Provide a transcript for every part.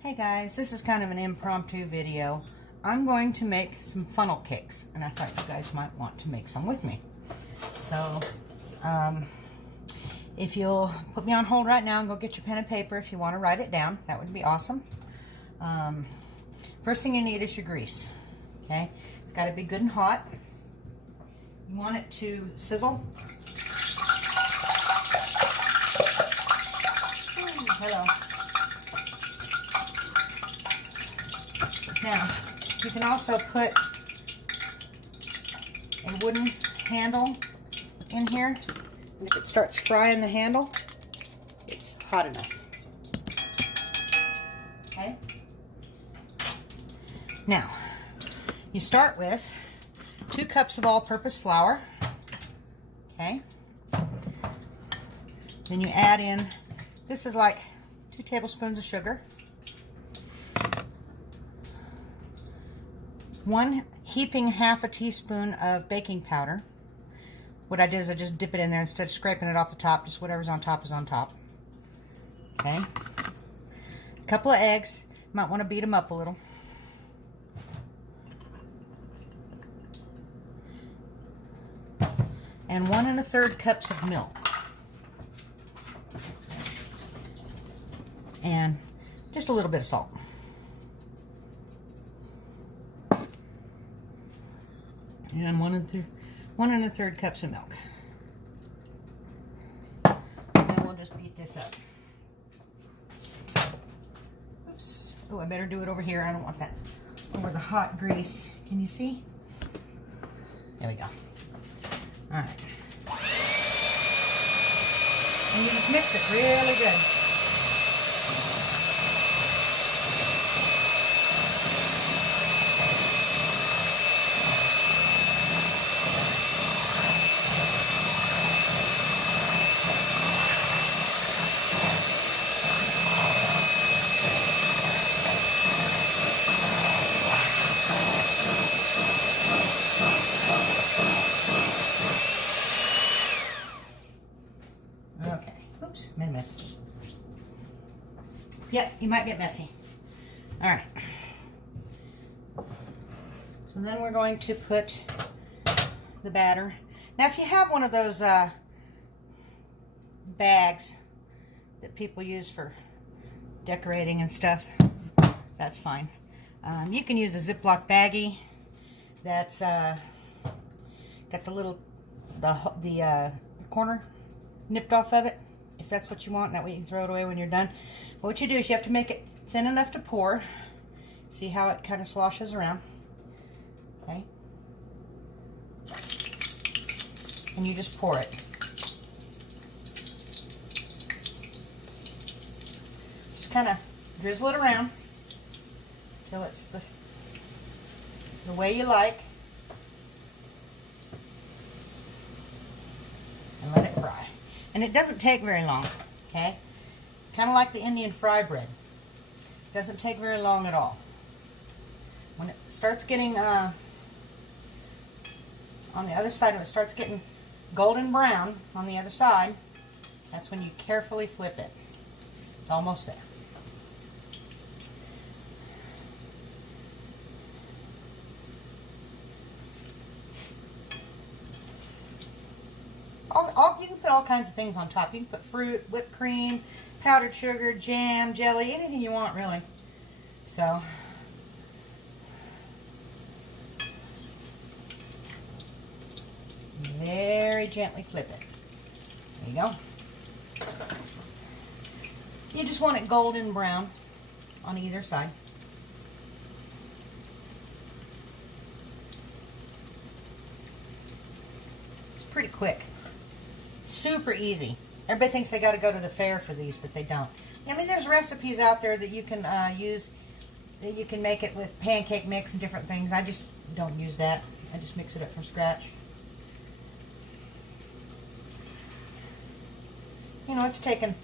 Hey guys, this is kind of an impromptu video. I'm going to make some funnel cakes, and I thought you guys might want to make some with me. So, if you'll put me on hold right now and go get your pen and paper if you want to write it down, that would be awesome. First thing you need is your grease. Okay, it's got to be good and hot. You want it to sizzle. Hello. Now, you can also put a wooden handle in here, and if it starts frying the handle, it's hot enough. Okay? Now, you start with 2 cups of all-purpose flour. Okay? Then you add in, this is like 2 tablespoons of sugar. 1 heaping half a teaspoon of baking powder. What I did is I just dip it in there instead of scraping it off the top. Just whatever's on top is on top. Okay. A couple of eggs. Might want to beat them up a little. And 1 1/3 cups of milk. And just a little bit of salt. And 1 1/3 cups of milk. And then we'll just beat this up. Oops. Oh, I better do it over here. I don't want that over the hot grease. Can you see? There we go. All right. And you just mix it really good. Okay. Oops, made a mess. Yep, you might get messy. All right. So then we're going to put the batter. Now, if you have one of those bags that people use for decorating and stuff, that's fine. You can use a Ziploc baggie that's got the little the corner nipped off of it, if that's what you want. That way you can throw it away when you're done. But what you do is you have to make it thin enough to pour. See how it kind of sloshes around. Okay. And you just pour it. Just kind of drizzle it around until it's the way you like. And let it fry. And it doesn't take very long, okay? Kind of like the Indian fry bread. Doesn't take very long at all. When it starts getting, on the other side, when it starts getting golden brown on the other side, that's when you carefully flip it. It's almost there. You can put all kinds of things on top. You can put fruit, whipped cream, powdered sugar, jam, jelly, anything you want, really. So, very gently flip it. There you go. You just want it golden brown on either side. It's pretty quick. Super easy. Everybody thinks they got to go to the fair for these, but they don't. I mean, there's recipes out there that you can use. That you can make it with pancake mix and different things. I just don't use that. I just mix it up from scratch. You know, it's taken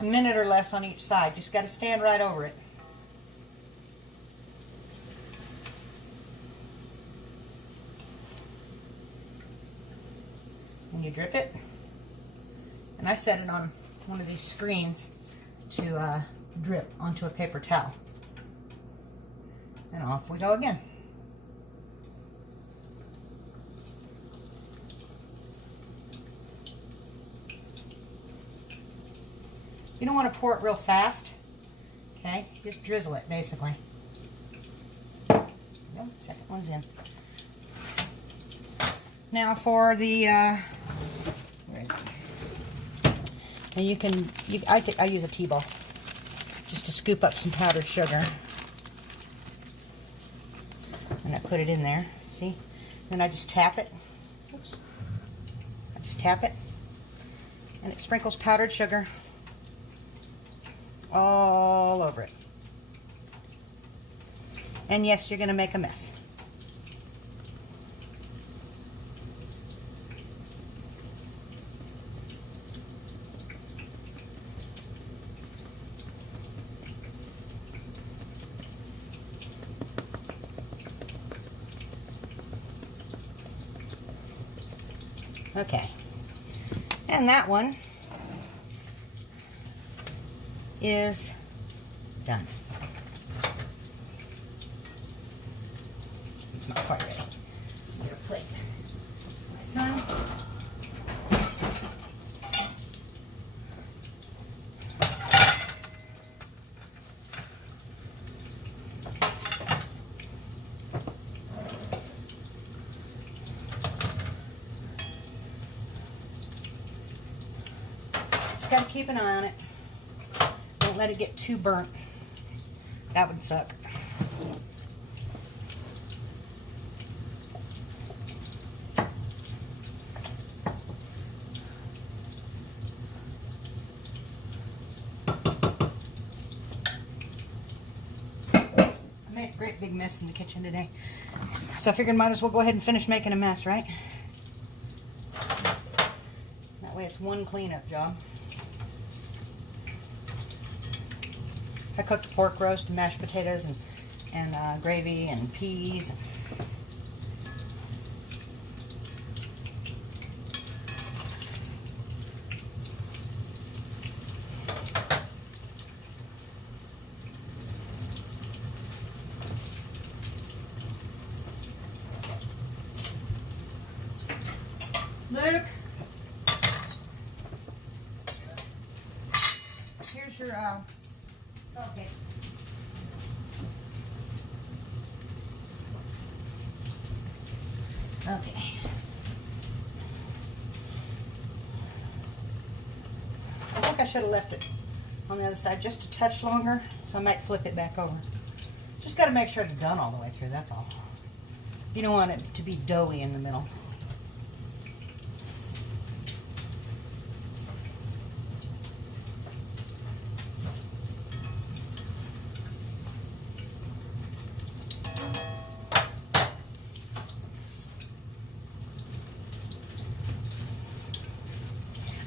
a minute or less on each side. Just got to stand right over it. And you drip it. And I set it on one of these screens to drip onto a paper towel. And off we go again. You don't want to pour it real fast. Okay, just drizzle it basically. There we go, second one's in. Now for the, where is it? And you can, I use a T-ball just to scoop up some powdered sugar. And I put it in there, see? Then I just tap it. Oops. I just tap it. And it sprinkles powdered sugar all over it. And yes, you're going to make a mess. Okay, and that one is done. It's not quite ready. Get a plate. My son. Just got to keep an eye on it. Don't let it get too burnt. That would suck. I made a great big mess in the kitchen today. So I figured might as well go ahead and finish making a mess, right? That way it's one cleanup job. I cooked pork roast and mashed potatoes and gravy and peas. Luke, here's your okay. Okay. I think I should have left it on the other side just a touch longer, so I might flip it back over. Just got to make sure it's done all the way through, that's all. You don't want it to be doughy in the middle.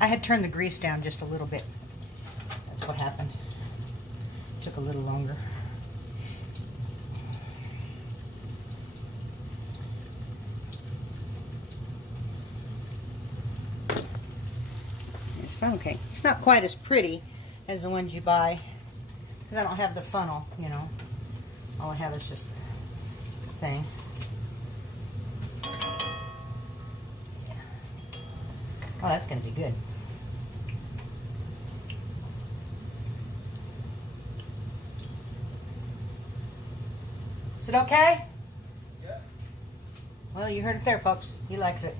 I had turned the grease down just a little bit. That's what happened. Took a little longer. It's fun. Okay. It's not quite as pretty as the ones you buy because I don't have the funnel, you know. All I have is just the thing. Oh, that's going to be good. Is it okay? Yeah. Well, you heard it there, folks. He likes it.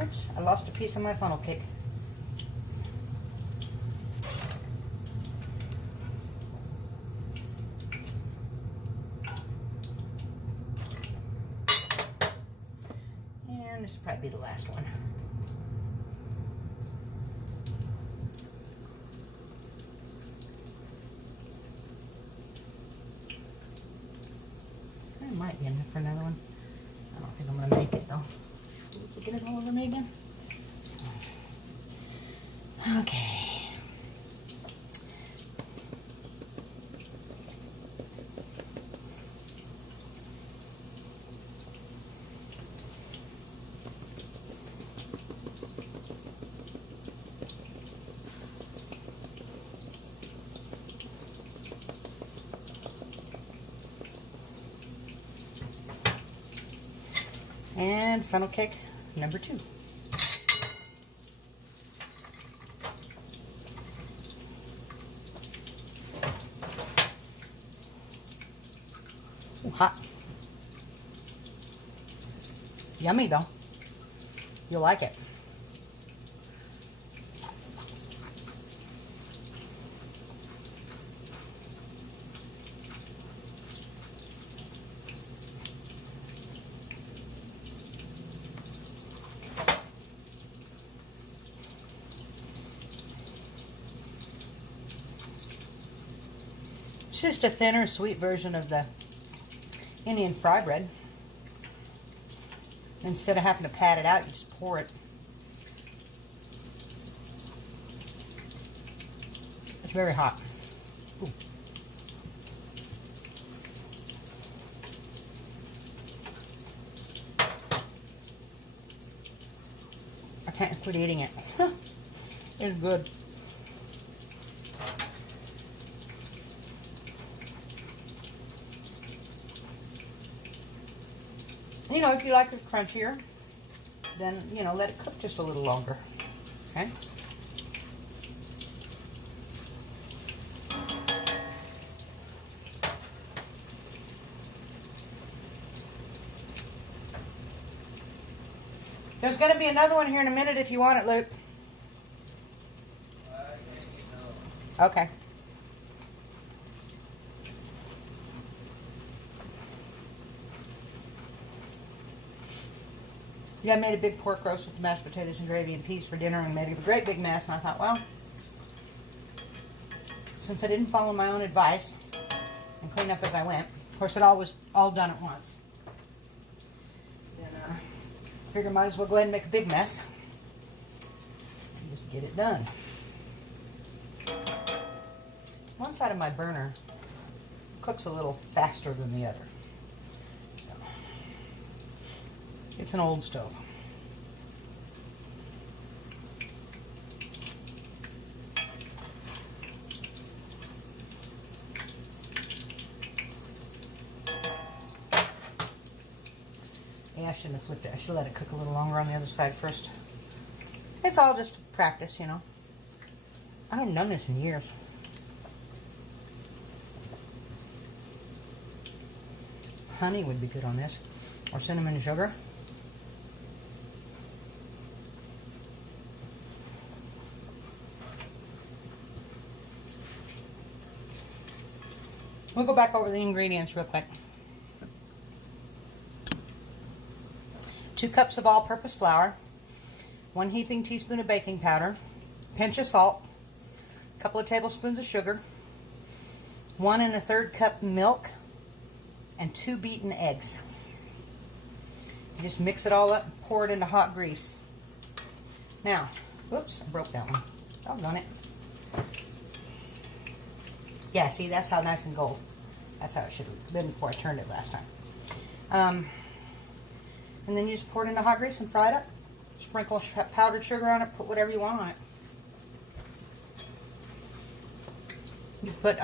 Oops, I lost a piece of my funnel cake. And this will probably be the last one. There might be enough for another one. I don't think I'm going to make it though. Did you get it all over me again? Okay. And funnel cake number 2. Ooh, hot. Yummy though. You'll like it. It's just a thinner, sweet version of the Indian fry bread. Instead of having to pat it out, you just pour it. It's very hot. Ooh. I can't quit eating it. It's good. You know, if you like it crunchier, then, you know, let it cook just a little longer. Okay? There's going to be another one here in a minute if you want it, Luke. Okay. Yeah, I made a big pork roast with the mashed potatoes and gravy and peas for dinner and made a great big mess. And I thought, well, since I didn't follow my own advice and clean up as I went, of course, it all was all done at once. Then I figured I might as well go ahead and make a big mess and just get it done. One side of my burner cooks a little faster than the other. It's an old stove. Yeah, I shouldn't have flipped it. I should have let it cook a little longer on the other side first. It's all just practice, you know. I haven't done this in years. Honey would be good on this, or cinnamon and sugar. We'll go back over the ingredients real quick. 2 cups of all-purpose flour, 1 heaping teaspoon of baking powder, pinch of salt, a couple of tablespoons of sugar, 1 1/3 cup milk, and 2 beaten eggs. You just mix it all up and pour it into hot grease. Now, whoops, I broke that one. Doggone it. Yeah, see, that's how nice and gold. That's how it should have been before I turned it last time. And then you just pour it into hot grease and fry it up. Sprinkle powdered sugar on it, put whatever you want on it. You put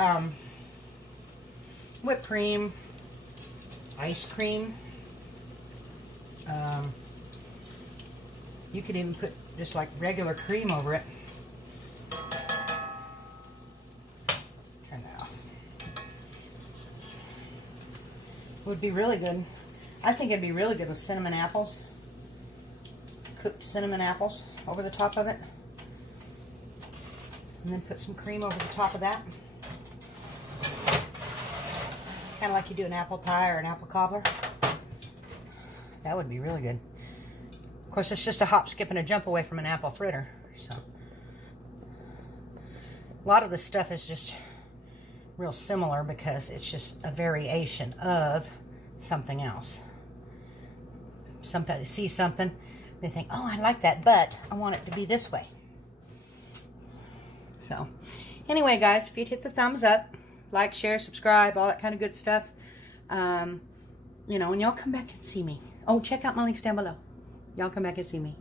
whipped cream, ice cream. You could even put just like regular cream over it. Turn that off. Would be really good. I think it'd be really good with cinnamon apples. Cooked cinnamon apples over the top of it. And then put some cream over the top of that. Kind of like you do an apple pie or an apple cobbler. That would be really good. Of course, it's just a hop, skip, and a jump away from an apple fritter. So, a lot of this stuff is just real similar because it's just a variation of something else. Somebody sees something, they think, oh, I like that, but I want it to be this way. So, anyway, guys, if you'd hit the thumbs up, like, share, subscribe, all that kind of good stuff. You know, and y'all come back and see me. Oh, check out my links down below. Y'all come back and see me.